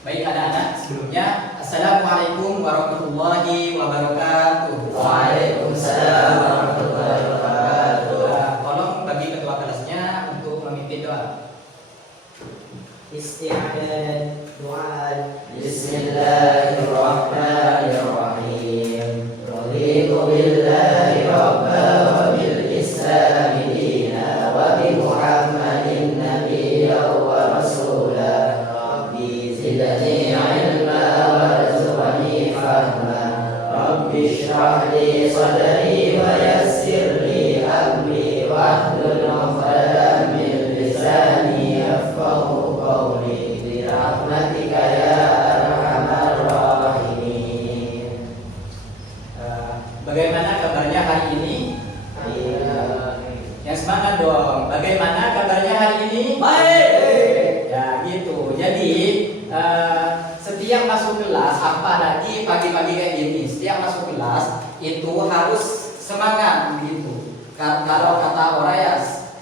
Baik anak-anak, sebelumnya Assalamualaikum warahmatullahi wabarakatuh. Waalaikumsalam warahmatullahi wabarakatuh. Tolong bagi ketua kelasnya untuk memimpin doa. Isti'adat doa. Bismillahirrahmanirrahim. Raditu billahi rabba wa bil islami dina wa bi Muhammadin nabiyya wa rasulah. Rabbi zidni ilma warzuqni fahma. Rabbi shrah li sadri wa yassir li amri wahlul 'uqdatam min lisani yafqahu qawli bi rahmatika ya arhamar rahimin. Bagaimana kabarnya hari ini? Yang semangat dong. Bagaimana kabarnya hari ini? Baik. Ya gitu. Jadi setiap masuk kelas, apalagi pagi-pagi kayak gini, setiap masuk kelas itu harus semangat begitu. Kalau kata orang ya,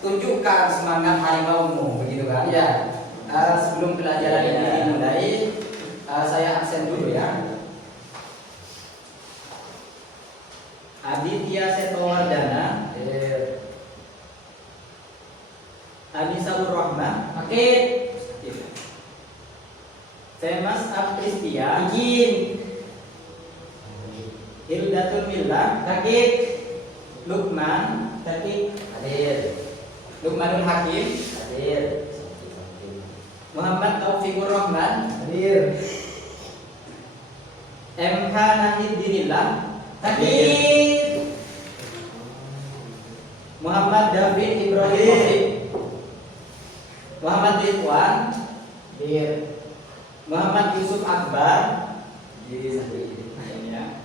tunjukkan semangat harimaumu, begitu kan? Ya. Sebelum pelajaran ini dimulai, saya absen dulu ya. Aditya Setowardana, Anisaur Rahman, Akid. Semas Apristia, Izin. Hildatul Millah, Akid. Lukman, Akid. Hadir. Lukmanul Hakim, Hadir. Muhammad Taufikur Rahman, Hadir. MH Nahiddinillah, Hadir. Muhammad David Ibrahim Hadir. Taufik, Muhammad Ridwan, Hadir. Muhammad Yusuf Akbar, Hadir. ya.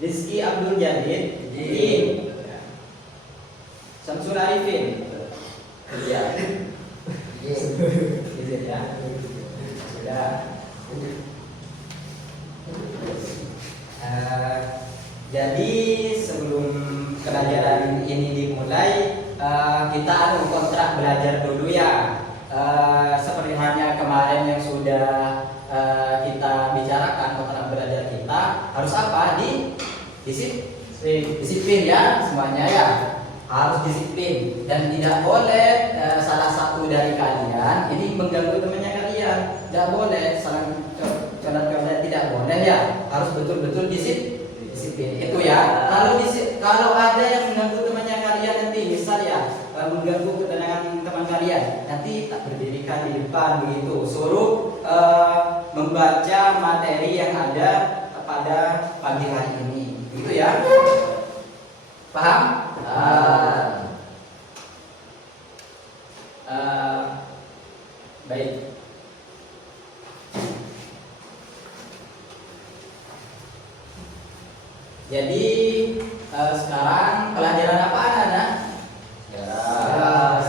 Rizky Abdul Jadid, Hadir. Samsul Arifin, Ya. gitu ya. Sudah. Jadi sebelum pelajaran ini dimulai, kita kontrak belajar dulu ya. Seperti halnya kemarin yang sudah kita bicarakan, kontrak belajar kita harus apa? Disiplin ya, semuanya ya harus disiplin dan tidak boleh salah satu dari kalian ini mengganggu temannya kalian. Tidak boleh salah kalian, tidak boleh ya, harus betul-betul disiplin itu ya. Kalau ada yang mengganggu temannya kalian nanti, misal ya mengganggu ketenangan teman kalian, nanti tak berdirikan di depan begitu, suruh membaca materi yang ada pada pagi hari ini, gitu ya. Paham? Baik. Jadi sekarang pelajaran apa anak-anak?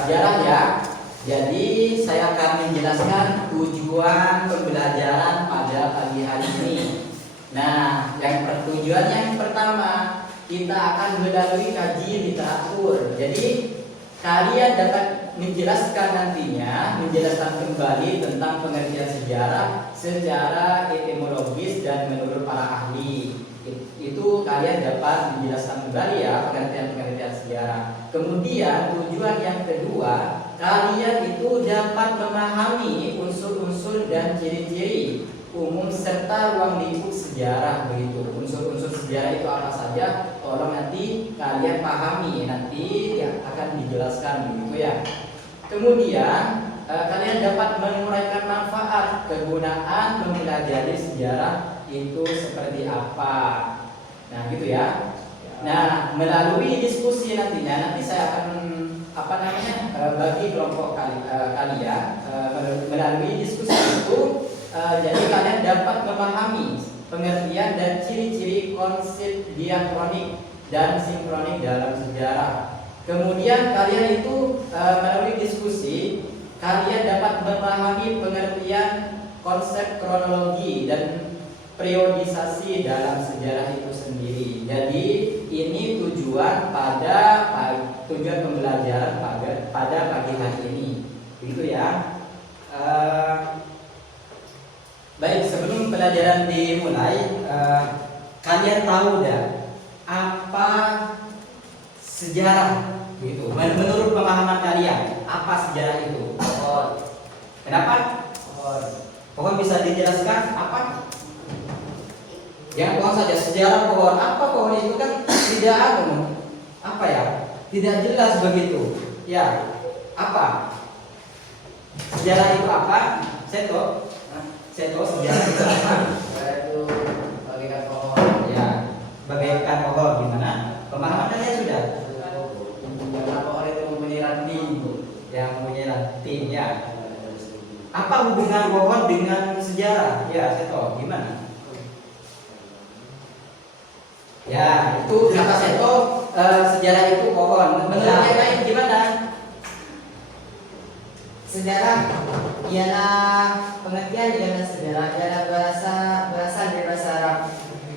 Sejarah ya. Jadi saya akan menjelaskan tujuan pembelajaran pada pagi hari ini. Nah, tujuan yang pertama, kita akan melalui kaji literatur. Jadi kalian dapat menjelaskan kembali tentang pengertian sejarah secara etimologis dan menurut para ahli. Itu kalian dapat menjelaskan kembali ya pengertian sejarah. Kemudian tujuan yang kedua, kalian itu dapat memahami unsur-unsur dan ciri-ciri umum serta ruang lingkup sejarah begitu. Unsur-unsur sejarah itu apa saja? Tolong nanti kalian pahami, nanti ya akan dijelaskan begitu ya. Kemudian kalian dapat menguraikan manfaat kegunaan mempelajari sejarah itu seperti apa. Nah, gitu ya. Nah, melalui diskusi nanti saya akan bagi kelompok kalian melalui diskusi itu. Jadi kalian dapat memahami pengertian dan ciri-ciri konsep diakronik dan sinkronik dalam sejarah. Kemudian kalian itu melalui diskusi kalian dapat memahami pengertian konsep kronologi dan periodisasi dalam sejarah itu sendiri. Jadi ini tujuan pembelajaran pada pagi hari ini, begitu ya. Baik, sebelum pelajaran dimulai, kalian tahu dah apa sejarah itu? Menurut pemahaman kalian, apa sejarah itu? Pohon. Kenapa? Pohon. Pohon bisa dijelaskan apa? Jangan pohon saja, sejarah pohon. Apa pohon itu kan tidak apa ya? Tidak jelas begitu. Ya, apa? Sejarah itu apa? Seto? Seto sejarah itu apa? Itu bagaikan pohon. Ya, bagaikan pohon gimana? Pemahaman kalian sudah? Karena pohon itu mempunyai ranting. Yang punya ranting ya. Apa hubungan pohon dengan sejarah? Ya, Seto, gimana? Ya, itu kata Seto, sejarah itu pohon. Menurut yang lain gimana? Sejarah ialah pengertian ialah sejarah adalah berasal dari bahasa Arab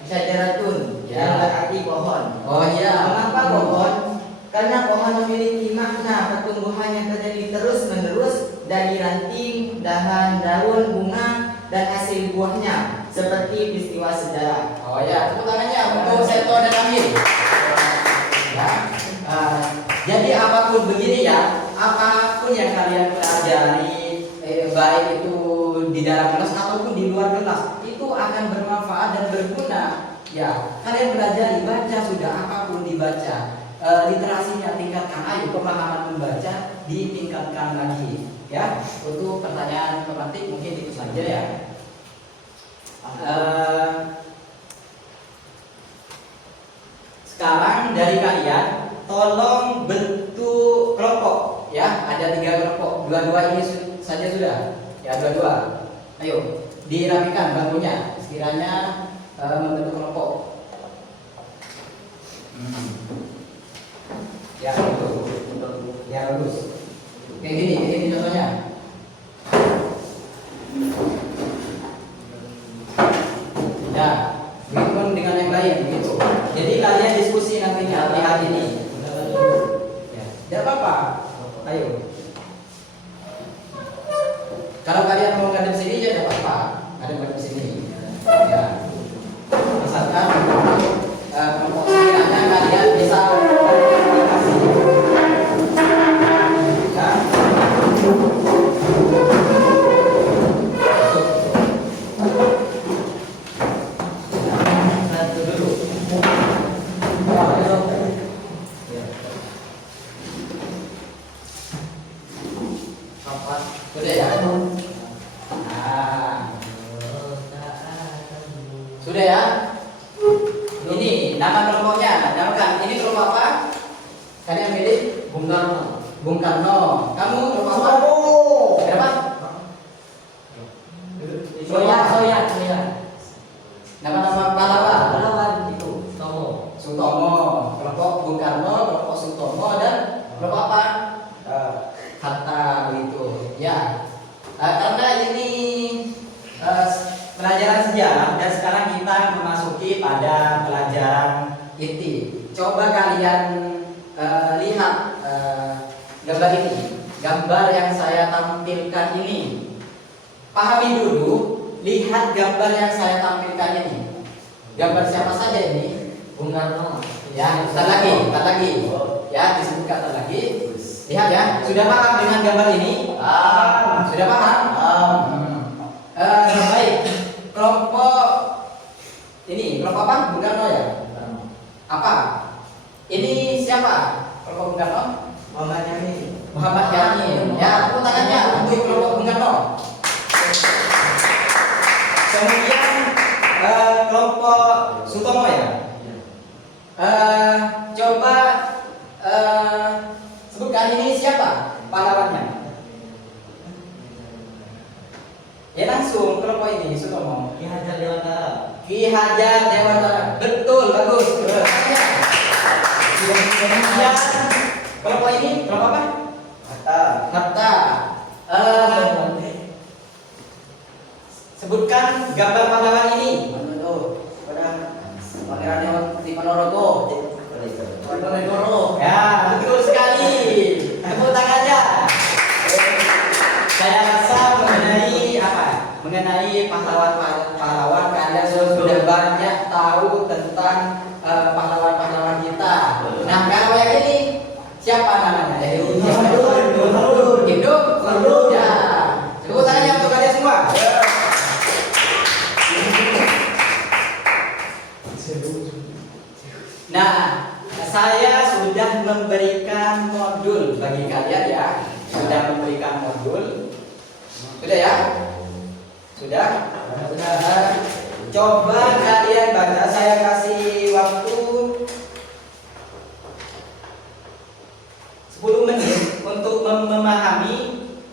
syajaratun Ya. yang berarti pohon. Oh iya. Mengapa pohon? Karena pohon memiliki makna pertumbuhan yang terjadi terus menerus dari ranting, dahan, daun, bunga dan hasil buahnya seperti peristiwa sejarah. Oh ya, tepuk tangannya untuk Seto dan Amir. Ya. Jadi apapun begini ya, apapun yang kalian pelajari, baik itu di dalam kelas ataupun di luar kelas, itu akan bermanfaat dan berguna. Ya, kalian pelajari, baca sudah apapun dibaca, literasinya tingkatkan, ayo pemahaman membaca ditingkatkan lagi. Ya, untuk pertanyaan pemantik mungkin itu saja ya. Sekarang dari kalian tolong bentuk kelompok ya, ada 3 kelompok, dua-dua ini saja sudah ya, dua-dua. Ayo dirapikan bangkunya sekiranya membentuk kelompok. Ya betul, ya bagus. Kayak gini contohnya. Ya, begitupun dengan yang lain begitu. Jadi kalian diskusi nantinya di hari ini. Ya, tidak apa-apa. Ayo. Kalau kalian mau ngadep sini ya tidak apa-apa. Ngadep sini. Ya. Misalkan kelompok sekiranya kalian bisa komunikasi. Ya. Satu dulu. Sudah ya? Nah, sudah ya? Ini nama kelompoknya, namakan. Ini kelompok apa? Kalian pilih? Bung Karno. Bung Karno. Kamu kelompok apa? Kenapa? Soya. Nama-nama pahlawan. Pahlawan itu. Tomo. Sutomo. Kelompok Bung Karno, kelompok Sutomo dan kelompok apa? Hatta begitu. Ya. Karena ini pelajaran sejarah dan sekarang kita memasuki pada pelajaran inti. Coba kalian lihat gambar ini, gambar yang saya tampilkan ini. Pahami dulu, lihat gambar yang saya tampilkan ini. Gambar siapa saja ini? Bung Karno. Ya, tak lagi. Ya, disebutkan tak lagi. Lihat ya, sudah paham dengan gambar ini? Sudah paham? Baik. Kelompok ini kelompok apa? Bung Karno ya? Apa? Ini siapa? Kelompok Bung Karno? Muhammad Yamin. Muhammad Yamin. Ya, tepuk tangannya untuk kelompok Bung Karno. Kemudian kelompok Sutomo ya. Coba sebutkan ini siapa pahlawannya? Ya langsung kelompok ini Sutomo. Ki Hajar Dewantara. Ki Hajar Dewantara. Betul, bagus. Kemudian kelompok ini kelompok apa? Hatta. Sebutkan gambar pahlawan ini. Pangeran Diponorogo. Ya, betul sekali. Tepuk tangannya. Saya rasa mengenai apa? Mengenai menjadi pahlawan-pahlawan. Kalian sudah banyak tahu tentang pahlawan-pahlawan kita. Nah, kalau yang ini siapa namanya? Hidup. Ya. Tepuk tangannya untuk kalian semua. Nah, saya sudah memberikan modul bagi kalian ya. Sudah memberikan modul. Sudah ya? Sudah? Coba kalian baca, saya kasih waktu 10 menit untuk memahami,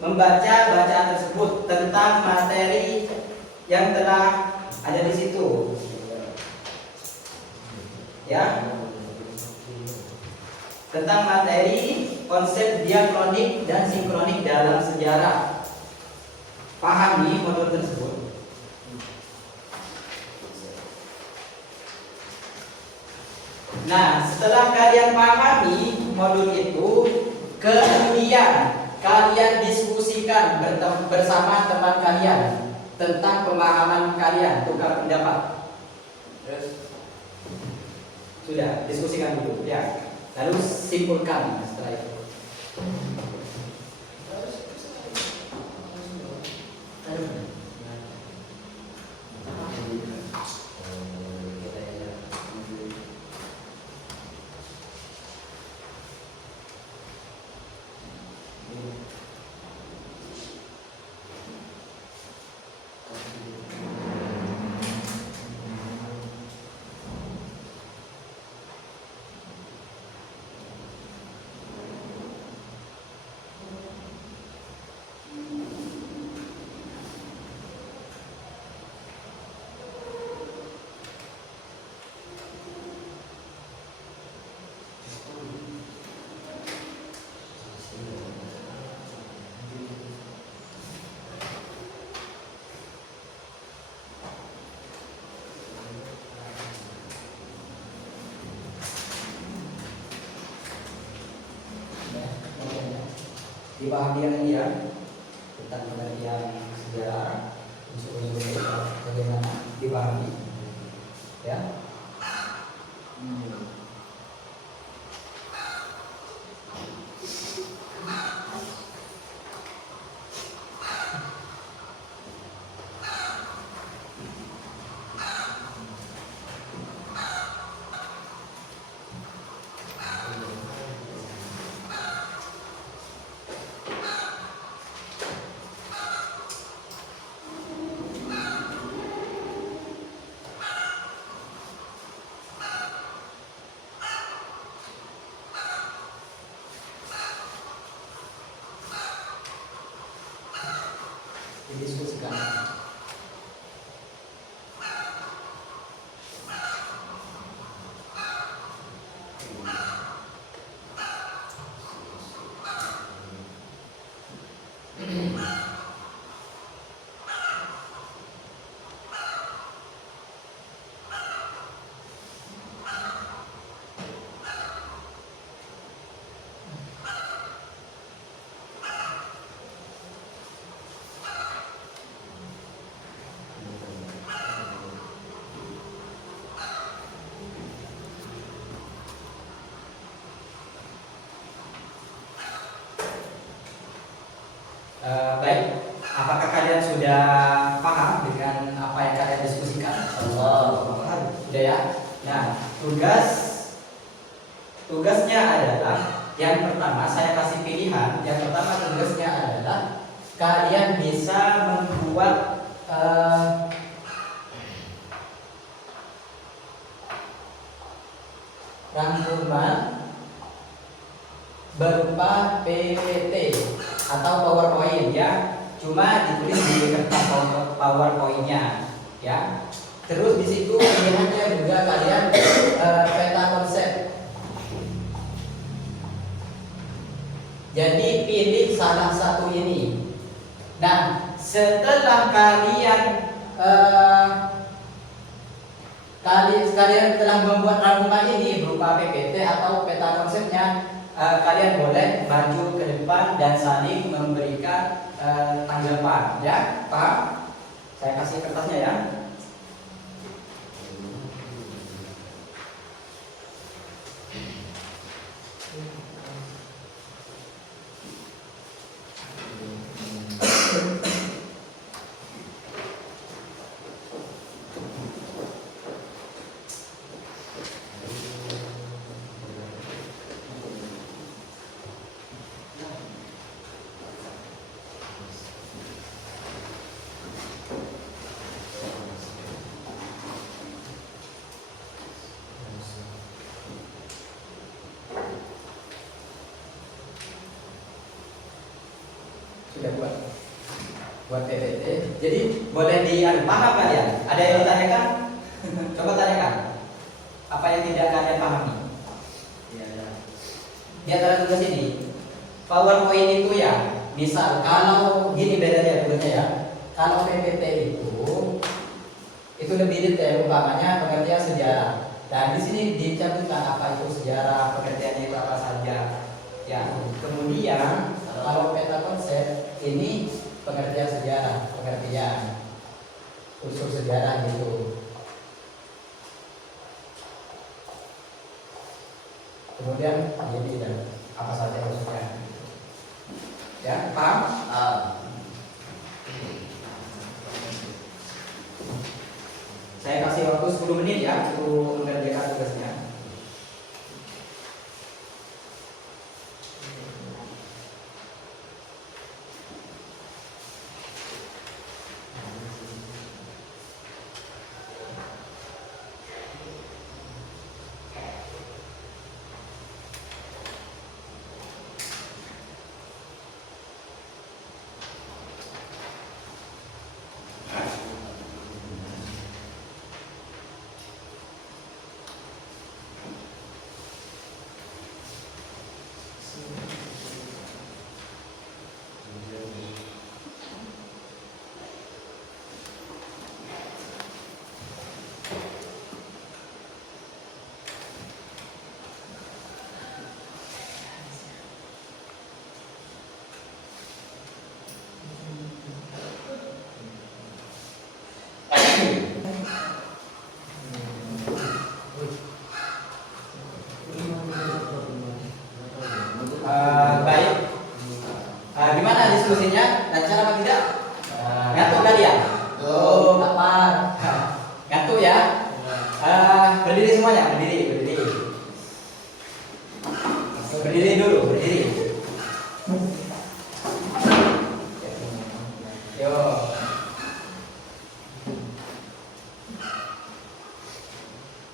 membaca bacaan tersebut tentang materi yang telah ada di situ. Ya. Tentang materi konsep diakronik dan sinkronik dalam sejarah. Pahami modul tersebut. Nah, setelah kalian pahami modul itu, kemudian kalian diskusikan bersama teman kalian tentang pemahaman kalian, tukar pendapat. Sudah, diskusikan dulu ya. Lalu simpulkan setelah itu. Dipahami yang ini ya, tentang pengertian sejarah, unsur-unsur bagaimana dipahami ya. Didiskusikan. Baik, apakah kalian sudah paham dengan apa yang kalian diskusikan? Paham, sudah ya. Nah, tugasnya adalah yang pertama, saya kasih pilihan. Yang pertama tugasnya adalah kalian bisa membuat rangkuman berupa PPT atau PowerPoint ya, cuma ditulis di kertas PowerPoint-nya ya. Terus di situ pilihannya juga kalian peta konsep. Jadi pilih salah satu ini. Nah, setelah kalian telah membuat rangkuman ini berupa PPT atau peta konsepnya, kalian boleh maju ke depan dan saling memberikan tanggapan ya. Paham Saya kasih kertasnya ya. Sudah buat PPT. Jadi boleh paham kalian? Ada yang ditanyakan? Coba tanyakan. Apa yang tidak kalian pahami? Di antara tugas ini, PowerPoint itu ya, misal kalau gini bedanya tugasnya ya. Kalau PPT itu lebih detail, umpamanya pengertian sejarah. Dan di sini dicantumkan apa itu sejarah, pengertiannya itu apa saja. Ya, kemudian kalau peta konsep ini pengertian sejarah, pengertian unsur sejarah gitu. Kemudian ini dan apa saja unsurnya. Ya, paham? Saya kasih waktu 10 menit ya untuk mengerjakan tugasnya. Baik. Gimana diskusinya? Lancar apa tidak? Ngantuk kalian? Lapar. Ngantuk ya? Berdiri semuanya, berdiri. Berdiri dulu, berdiri.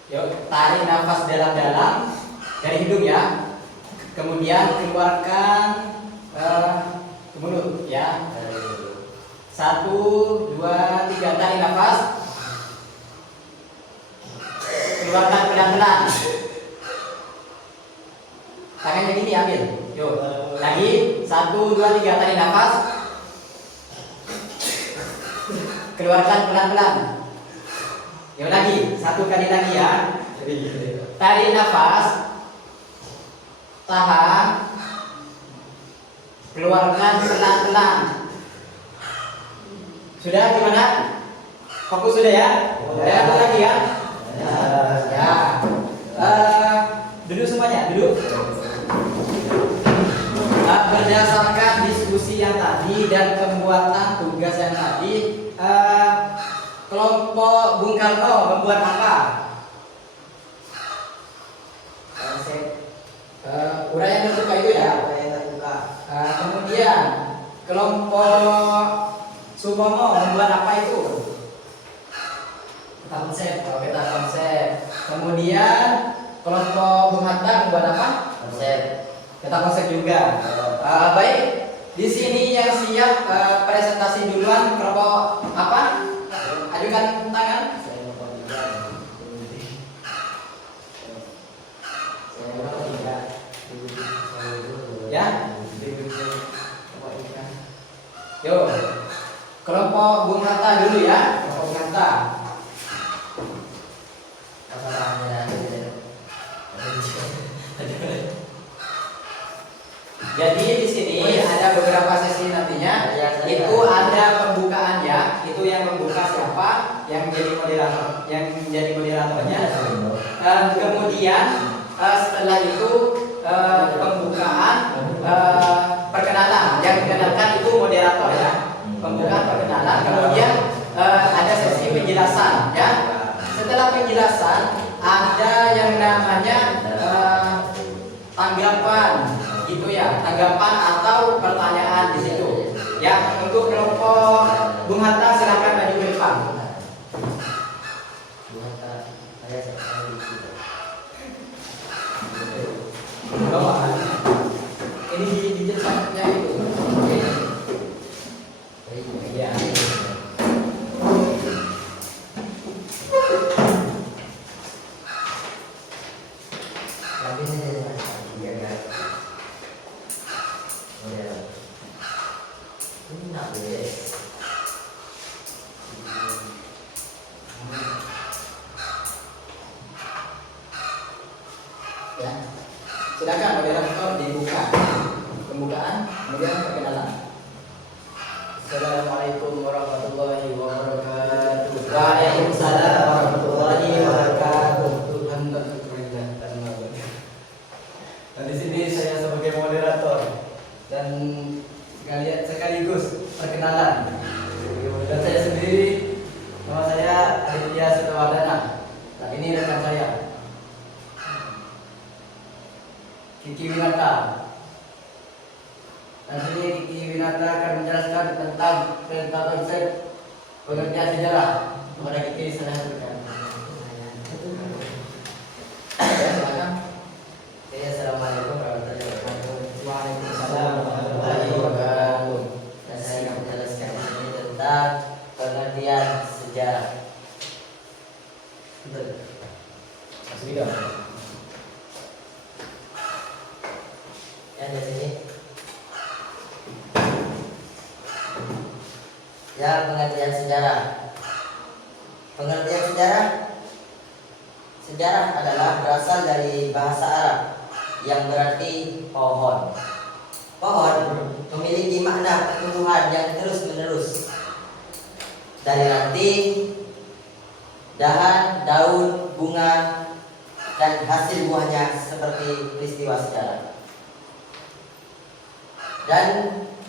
Yuk, tarik nafas dalam-dalam dari hidung ya. Kemudian keluarkan ke mulut ya. 1, 2, 3, tarik nafas. Keluarkan pelan-pelan. Tangannya gini ambil. Yuk. Lagi 1, 2, 3, tarik nafas. Keluarkan pelan-pelan. Yuk lagi, 1 kali lagi ya. Tarik nafas. Tahan. Keluarkan pelan-pelan. Sudah gimana? Fokus sudah ya? Ada apa lagi ya? Ya. Duduk semuanya, duduk. Berdasarkan diskusi yang tadi dan pembuatan tugas yang tadi, kelompok Bung Karno membuat apa? Uraian terbuka itu ya. Kemudian kelompok Supomo membuat apa itu? Peta konsep. Kemudian kelompok Bung Hatta membuat apa? Peta konsep juga. Baik, di sini yang siap presentasi duluan kelompok apa? Ajukan tangan. Ya. Yuk. Kelompok Bung Hatta dulu ya. Kelompok Bung Hatta. Jadi di sini ada beberapa sesi nantinya. Itu ada pembukaan ya. itu yang membuka siapa, yang menjadi moderatornya. Kemudian setelah itu pembukaan perkenalan, yang dikenalkan itu moderator ya. Pembukaan perkenalan, kemudian ada sesi penjelasan ya. Setelah penjelasan ada yang namanya tanggapan gitu ya, tanggapan atau pertanyaan di situ. Ya, untuk kelompok Bung Hatta silakan maju ke depan. Ini di jelasnya itu. Ya. Ya. Silakan moderator dibuka pembukaan, kemudian perkenalan. Assalamualaikum warahmatullahi wabarakatuh. Waalaikumsalam warahmatullahi wabarakatuh. Tuhan dan di sini saya sebagai moderator dan sekaligus perkenalan. Dan saya sendiri, nama saya Aditya Sutawardana. Dan ini rekan saya Kiki Winata. Nanti Kiki Winata akan menjelaskan tentang konsep pengertian sejarah kepada Kiki selanjutnya. Silakan. Assalamualaikum warahmatullahi wabarakatuh. Waalaikumsalam warahmatullahi wabarakatuh. Dan saya akan menjelaskan di sini tentang pengertian sejarah. Sudah. Yang di sini. Ya, pengertian sejarah. Pengertian sejarah. Sejarah adalah berasal dari bahasa Arab yang berarti pohon. Pohon memiliki makna pertumbuhan yang terus-menerus dari ranting, dahan, daun, bunga, dan hasil buahnya seperti peristiwa sejarah. Dan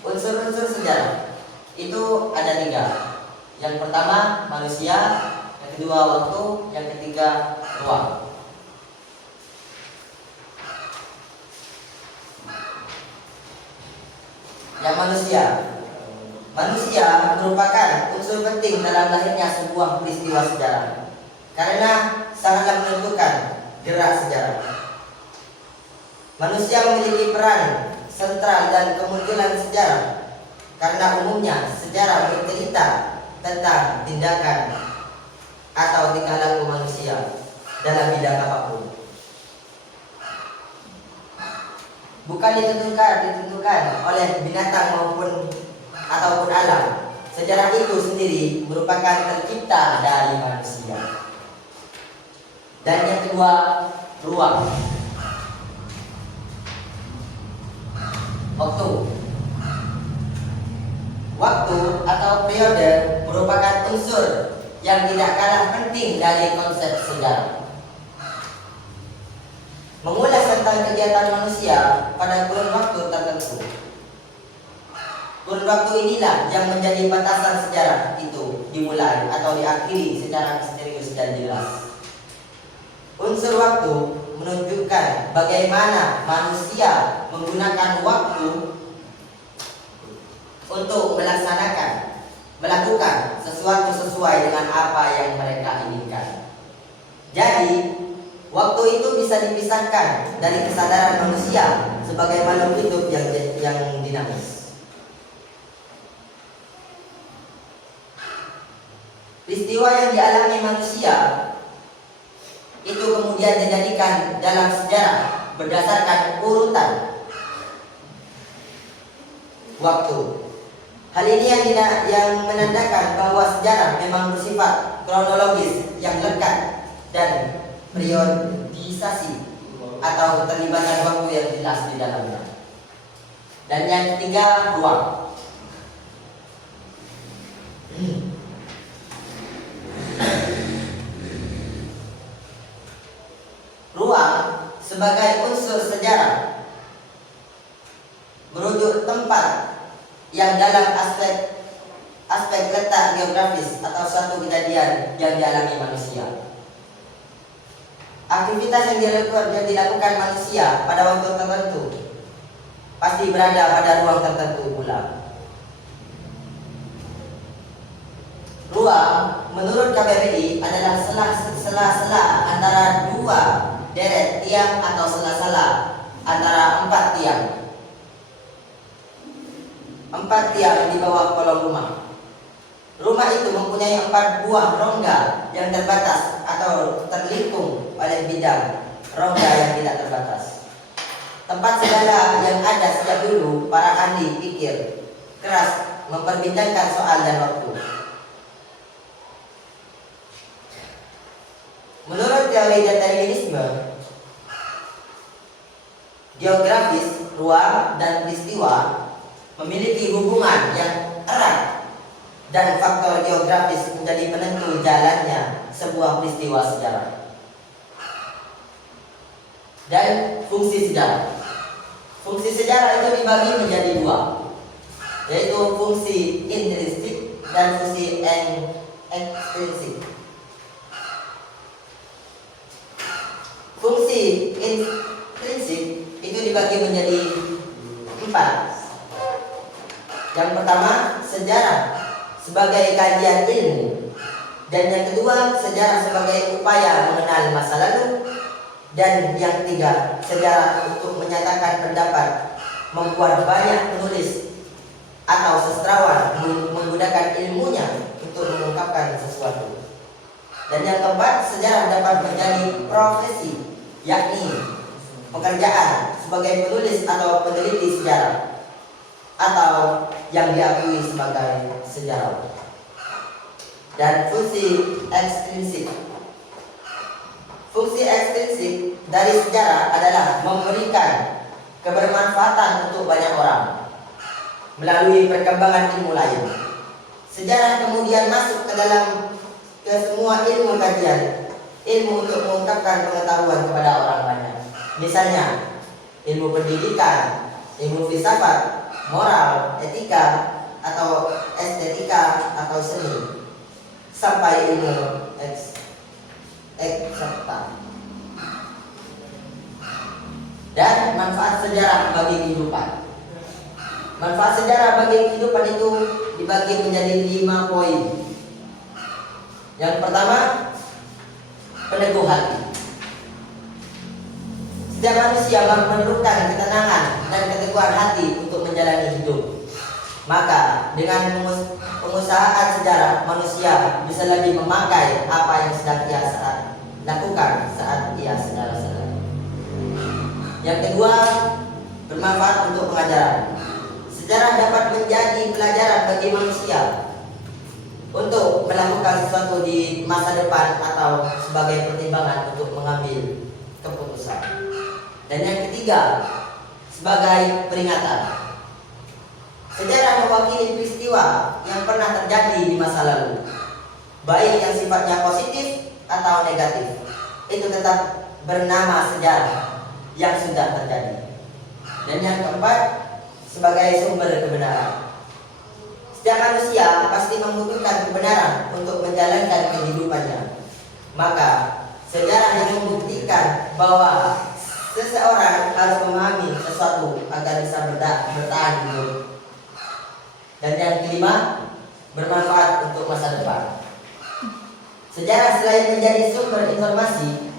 unsur-unsur sejarah itu ada 3. Yang pertama manusia, yang kedua waktu, yang ketiga ruang. Yang manusia merupakan unsur penting dalam lahirnya sebuah peristiwa sejarah karena sangatlah menentukan gerak sejarah. Manusia memiliki peran sentral dan kemunculan sejarah karena umumnya sejarah bercerita tentang tindakan atau tingkah laku manusia dalam bidang apapun. Bukan ditentukan oleh binatang ataupun alam. Sejarah itu sendiri merupakan tercipta dari manusia. Dan yang kedua, ruang. Waktu atau periode merupakan unsur yang tidak kalah penting dari konsep sejarah. Mengulas tentang kegiatan manusia pada kurun waktu tertentu. Kurun waktu inilah yang menjadi batasan sejarah itu dimulai atau diakhiri secara misterius dan jelas. Unsur waktu menunjukkan bagaimana manusia menggunakan waktu untuk melakukan sesuatu sesuai dengan apa yang mereka inginkan. Jadi, waktu itu bisa dipisahkan dari kesadaran manusia sebagai makhluk hidup yang dinamis. Peristiwa yang dialami manusia itu kemudian dijadikan dalam sejarah berdasarkan urutan waktu. Hal ini yang menandakan bahwa sejarah memang bersifat kronologis yang lekat dan periodisasi atau keterlibatan waktu yang jelas di dalamnya. Dan yang ketiga, ruang. sebagai unsur sejarah, merujuk tempat yang dalam aspek letak geografis atau suatu kejadian yang dialami manusia. Aktivitas yang dilakukan manusia pada waktu tertentu pasti berada pada ruang tertentu pula. Ruang menurut KBBI adalah sela-sela antara dua deret tiang atau sela-sela antara empat tiang di bawah kolong rumah. Rumah itu mempunyai 4 buah rongga yang terbatas atau terlingkung oleh bidang rongga yang tidak terbatas. Tempat segala yang ada sejak dulu para ahli pikir keras memperbincangkan soal dan waktu. Menurut teori determinisme geografis, ruang dan peristiwa memiliki hubungan yang erat dan faktor geografis menjadi penentu jalannya sebuah peristiwa sejarah. Dan fungsi sejarah. Fungsi sejarah itu dibagi menjadi 2, yaitu fungsi intrinsik dan fungsi ekstrinsik. Fungsi intrinsik itu dibagi menjadi 4. Yang pertama, sejarah sebagai kajian ilmu, dan yang kedua, sejarah sebagai upaya mengenal masa lalu, dan yang ketiga, sejarah untuk menyatakan pendapat, membuat banyak penulis atau sastrawan menggunakan ilmunya untuk mengungkapkan sesuatu. Dan yang keempat, sejarah dapat menjadi profesi, yakni pekerjaan sebagai penulis atau peneliti sejarah, atau yang diakui sebagai sejarawan. Dan fungsi ekstrinsik. Fungsi ekstrinsik dari sejarah adalah memberikan kebermanfaatan untuk banyak orang melalui perkembangan ilmu lain. Sejarah kemudian masuk ke semua ilmu kajian, ilmu untuk mengungkapkan pengetahuan kepada orang banyak. Misalnya, ilmu pendidikan, ilmu filsafat, moral, etika, atau estetika, atau seni, sampai ilmu eksakta. Dan manfaat sejarah bagi kehidupan. Manfaat sejarah bagi kehidupan itu dibagi menjadi 5 poin. Yang pertama, peneguh hati. Setiap manusia memerlukan ketenangan dan keteguhan hati untuk menjalani hidup. Maka dengan pengusahaan sejarah, manusia bisa lebih memakai apa yang sedang ia lakukan saat ia sedang. Yang kedua, bermanfaat untuk pengajaran. Sejarah dapat menjadi pelajaran bagi manusia untuk melakukan sesuatu di masa depan atau sebagai pertimbangan untuk mengambil keputusan. Dan yang ketiga, sebagai peringatan. Sejarah mewakili peristiwa yang pernah terjadi di masa lalu, baik yang sifatnya positif atau negatif. Itu tetap bernama sejarah yang sudah terjadi. Dan yang keempat, sebagai sumber kebenaran. Setiap manusia pasti membutuhkan kebenaran untuk menjalankan kehidupannya. Maka sejarah yang membuktikan bahwa seseorang harus memahami sesuatu agar bisa bertahan hidup. Dan yang kelima, bermanfaat untuk masa depan. Sejarah selain menjadi sumber informasi,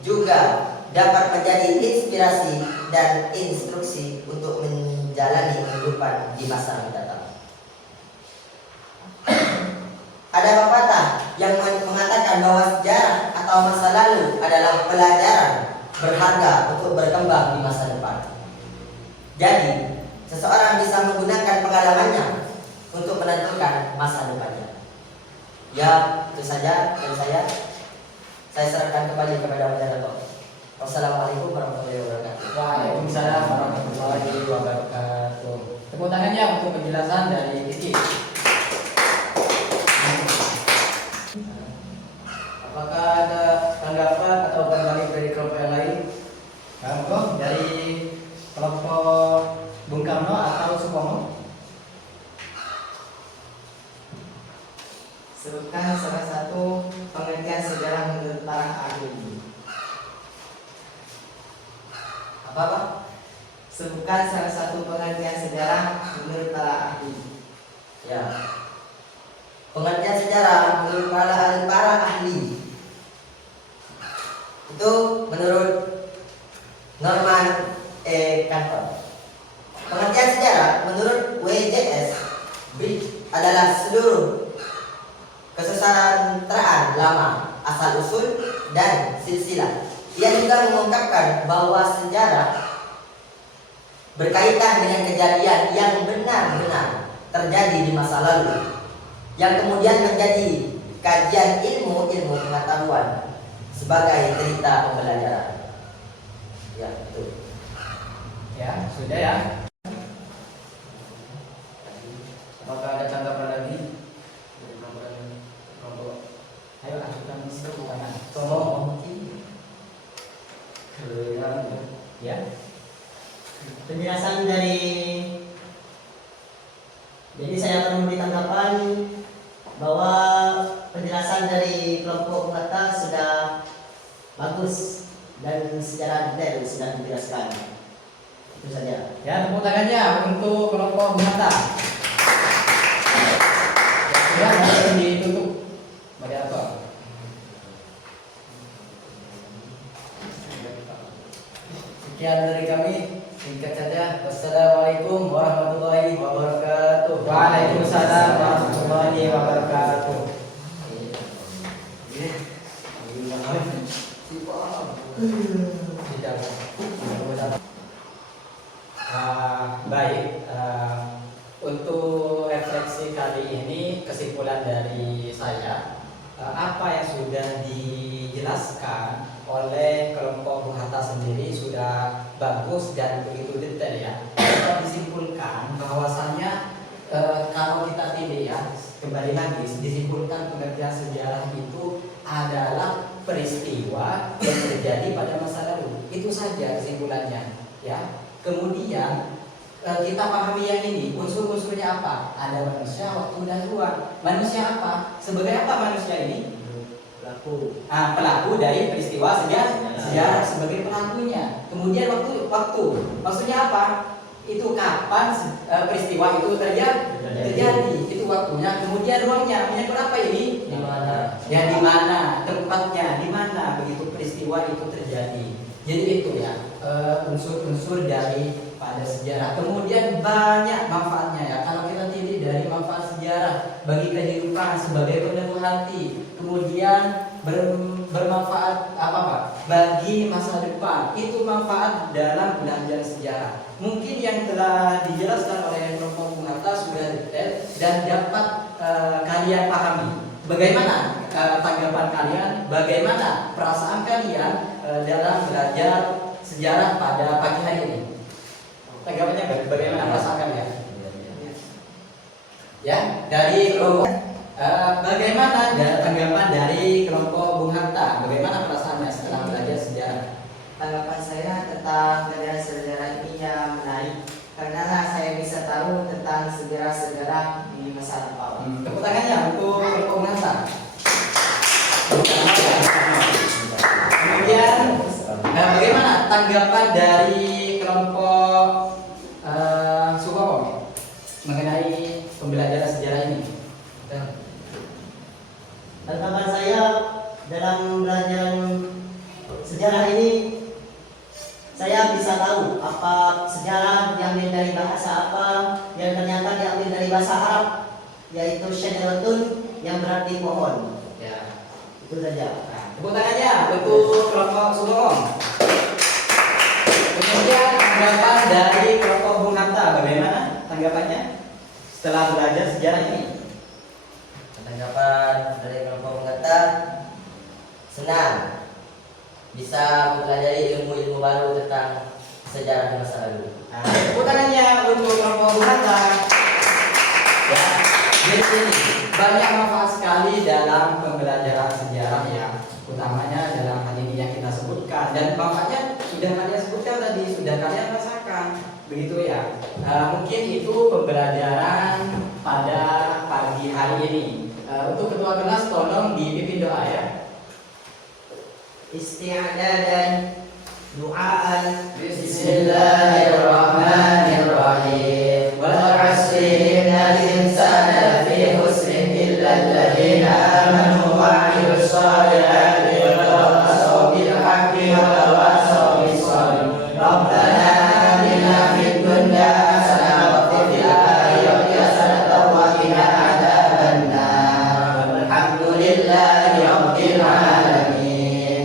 juga dapat menjadi inspirasi dan instruksi untuk menjalani kehidupan di masa mendatang. Ada pepatah yang mengatakan bahwa sejarah atau masa lalu adalah pelajaran berharga untuk berkembang di masa depan. Jadi, seseorang bisa menggunakan pengalamannya untuk menentukan masa depannya. Ya, itu saja dari saya. Saya serahkan kembali kepada moderator. Wassalamualaikum warahmatullahi wabarakatuh. Waalaikumsalam warahmatullahi wabarakatuh. Tepuk tangannya untuk penjelasan dari Rizky. Apakah ada tanggapan atau pendapat dari kelompok yang lain? Sebutkan salah satu pengertian sejarah menurut para ahli. Apa? Sebutkan salah satu pengertian sejarah menurut para ahli. Ya. Pengertian sejarah menurut para ahli itu menurut Norman E. Cantor. Pengertian sejarah menurut WJS Bridge adalah seluruh kesesantraan lama, asal usul dan silsilah. Ia juga mengungkapkan bahwa sejarah berkaitan dengan kejadian yang benar-benar terjadi di masa lalu, yang kemudian menjadi kajian ilmu pengetahuan sebagai cerita pembelajaran. Ya, betul. Ya, sudah ya. Apakah ada tanggapan lagi? Ayo ajukan pertanyaan. Tolong. Ya. Penjelasan dari, jadi saya akan memberi tanggapan bahwa penjelasan dari kelompok kata sudah bagus dan secara detail sudah dijelaskan. Itu saja. Ya, tepuk tangannya untuk kelompok Bung Hatta. Ya, sudah ditutup. Moderator. Sekian dari kami. Singkat saja. Wassalamualaikum warahmatullahi wabarakatuh. Waalaikumsalam warahmatullahi wabarakatuh. Baik. Untuk refleksi kali ini kesimpulan dari saya, apa yang sudah dijelaskan oleh kelompok Bung Hatta sendiri sudah bagus dan begitu detail ya. Dapat disimpulkan bahwasannya kalau kita tidak ya, kembali lagi disimpulkan pengertian sejarah itu adalah peristiwa yang terjadi pada masa lalu. Itu saja kesimpulannya ya. Kemudian kita pahami yang ini, unsur-unsurnya apa? Ada manusia, waktu dan ruang. Manusia apa? Sebagai apa manusia ini? Pelaku dari peristiwa sejarah sebagai pelakunya. Kemudian waktu maksudnya apa? Itu kapan peristiwa itu terjadi, itu waktunya. Kemudian ruangnya menyangkut apa ini? Di mana? Ya, di mana tempatnya, di mana begitu peristiwa itu terjadi. Jadi itu ya unsur-unsur dari pada sejarah. Kemudian banyak manfaatnya ya. Kalau kita tilik dari manfaat sejarah bagi kehidupan sebagai peneguh hati, kemudian bermanfaat apa Pak? Bagi masa depan. Itu manfaat dalam belajar sejarah. Mungkin yang telah dijelaskan oleh kelompok Bung Hatta sudah detail dan dapat kalian pahami. Bagaimana tanggapan kalian? Bagaimana perasaan kalian dalam belajar sejarah pada pagi hari ini? Tanggapannya bagaimana perasaan kalian? Ya, dari kelompok bagaimana tanggapan dari kelompok Bung Hatta? Bagaimana perasaannya setelah belajar sejarah? Tanggapan saya tentang pelajaran sejarah ini yang menarik karena saya bisa tahu tentang sejarah-sejarah di masa lampau. Tepuk tangannya untuk kelompok Bung Hatta. Kemudian bagaimana tanggapan dari kelompok Sukomo mengenai pembelajaran sejarah ini? Tanggapan saya dalam belajar sejarah ini, saya bisa tahu apa sejarah diambil dari bahasa apa yang ternyata diambil dari bahasa Arab, yaitu syajaratun yang berarti pohon. Ya. Itu saja. Tepuk tangannya untuk kelompok Sukomo. Kemudian tanggapan dari kelompok Bung Hatta, bagaimana tanggapannya setelah belajar sejarah ini? Tanggapan dari kelompok Bung senang bisa mempelajari ilmu-ilmu baru tentang sejarah di masa lalu. Tepuk tangannya untuk kelompok Bung Hatta. Ya, di sini banyak manfaat sekali dalam pembelajaran sejarah ya, utamanya dalam hal ini yang kita sebutkan, dan manfaatnya sudah kalian sebutkan tadi, sudah kalian rasakan, begitu ya. Mungkin itu pembelajaran pada pagi hari ini. Untuk ketua kelas tolong dipimpin doa ya. Isti'dadan du'aan. Bismillahirrahmanirrahim. Wal 'asri innal insana lafi khusrin illa alladziina aamanu wa 'amilus shalihati wa tawassaw bil haqqi wa tawassaw bis sabr. Rabbana atina fid dunya hasanah wa fil akhirati hasanah wa qina adzabannar. Walhamdulillahi rabbil alamin.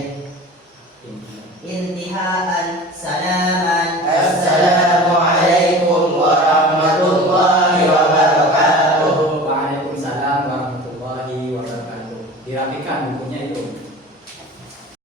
Intihaan salaman. Assalamualaikum warahmatullahi wabarakatuh. Waalaikumsalam warahmatullahi wabarakatuh. Dirapikan bukunya itu.